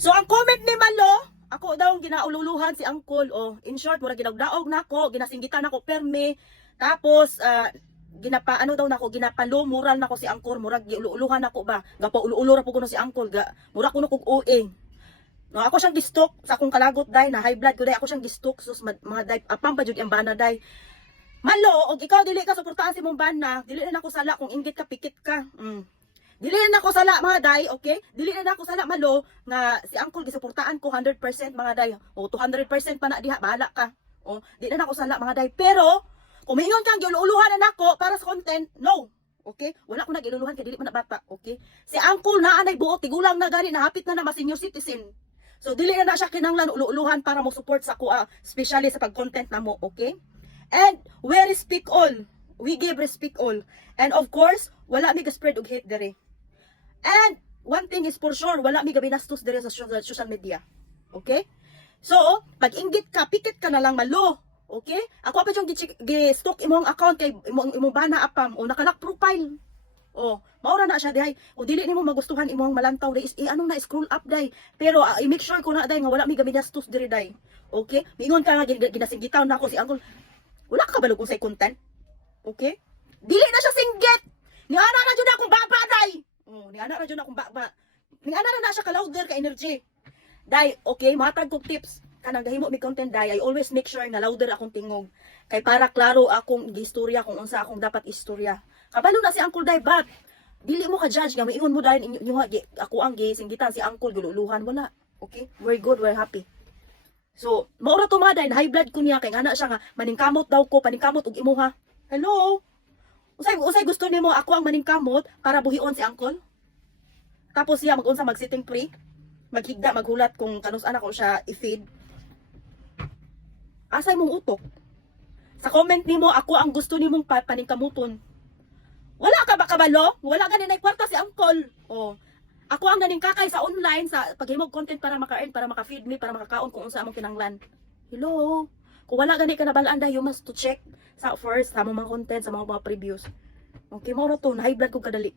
So ang comment ni Malo, ako daw ginaululuhan si Uncle. Oh, in short, mura ginagdaog nako, ginasinggitan nako perme. Tapos ano daw nako, ginapalo moral nako si Uncle, mura giululuhan nako ba. Gapo ululo ra po kuno si Uncle, mura kuno kog OA. No, ako siyang gistok sa akong kalagot day na high blood ko day, ako siyang gistok sus mga day apang pa jud ang bana day. Malo, og ikaw dili ka suportahan si mong bana, dili na ako sala kung inggit ka pikit ka. Dili na ako sala mga day, okay? Dili na ako sala Malo nga si Uncle gisuportaan ko 100% mga day. O 200% pa na diha, bahala ka. O dili na ako sala mga day. Pero kung mingon kang giululuhan na nako para sa content, no. Okay? Wala ko nagiluluhan kay dili man na bata, okay? Si Uncle naa nay buot tigulang na gani na hapit na senior citizen. So dili na siya kinahanglan uluuluhan para mo support sa kuha, especially sa pag-content namo, okay? And we respect all. We give respect all. And of course, wala mi ga-spread og hate dere. And one thing is for sure, wala mi gabinastos dere sa social media. Okay? So, pag inggit ka, pikit ka na lang Malo. Okay? Ako pa yung gi-stalk imong account kay imong bana apam o nakalock profile. Oh, maura na siya dihay. O dili nimo magustuhan imong malantaw day, anong na scroll up day. Pero i-make sure ko na day nga wala mi gabinastos dere day. Okay? Mingon ka nga ginasinggitan na ako si Uncle. Wala ka balog kung say content. Okay? Dili na siya singgit. Ni ana na jud akong baba day. Ni ana ra jud akong baba. Ni ana ra na siya ka louder ka energy. Day, okay, matag kog tips. Kanang gahimo mi content day, I always make sure nga louder akong tingog. Kay para klaro akong gistorya kung unsa akong dapat istorya. Kabalo na si Uncle day, but dili mo ka judge nga maingon mo dahil inyo ako ang gisinggitan si Uncle gululuhan wala. Okay? We're good, we're happy. So, maura to mga day, high blood ko niya kay ana siya nga maningkamot daw ko, paningkamot og imuha. Hello. Usay gusto nimo ako ang maningkamot para buhion si Uncle? Tapos siya mag-unsa mag-sitting pre, maghigda, maghulat kung kanus-an ako siya i-feed. Asay mong utok? Sa comment nimo ako ang gusto nimong paningkamuton. Wala ka ba kabalo? Wala ka na kwarta si Uncle. Oh. Ako ang naningkakay sa online sa paghimog content para maka-earn, para maka-feed me, para makakaon kung unsa among kinanglan. Hello. Kung wala gani ka nabalaan dahil you must to check sa first sa mga content, sa mga previews. Okay, mo to, na high blood ko kadali.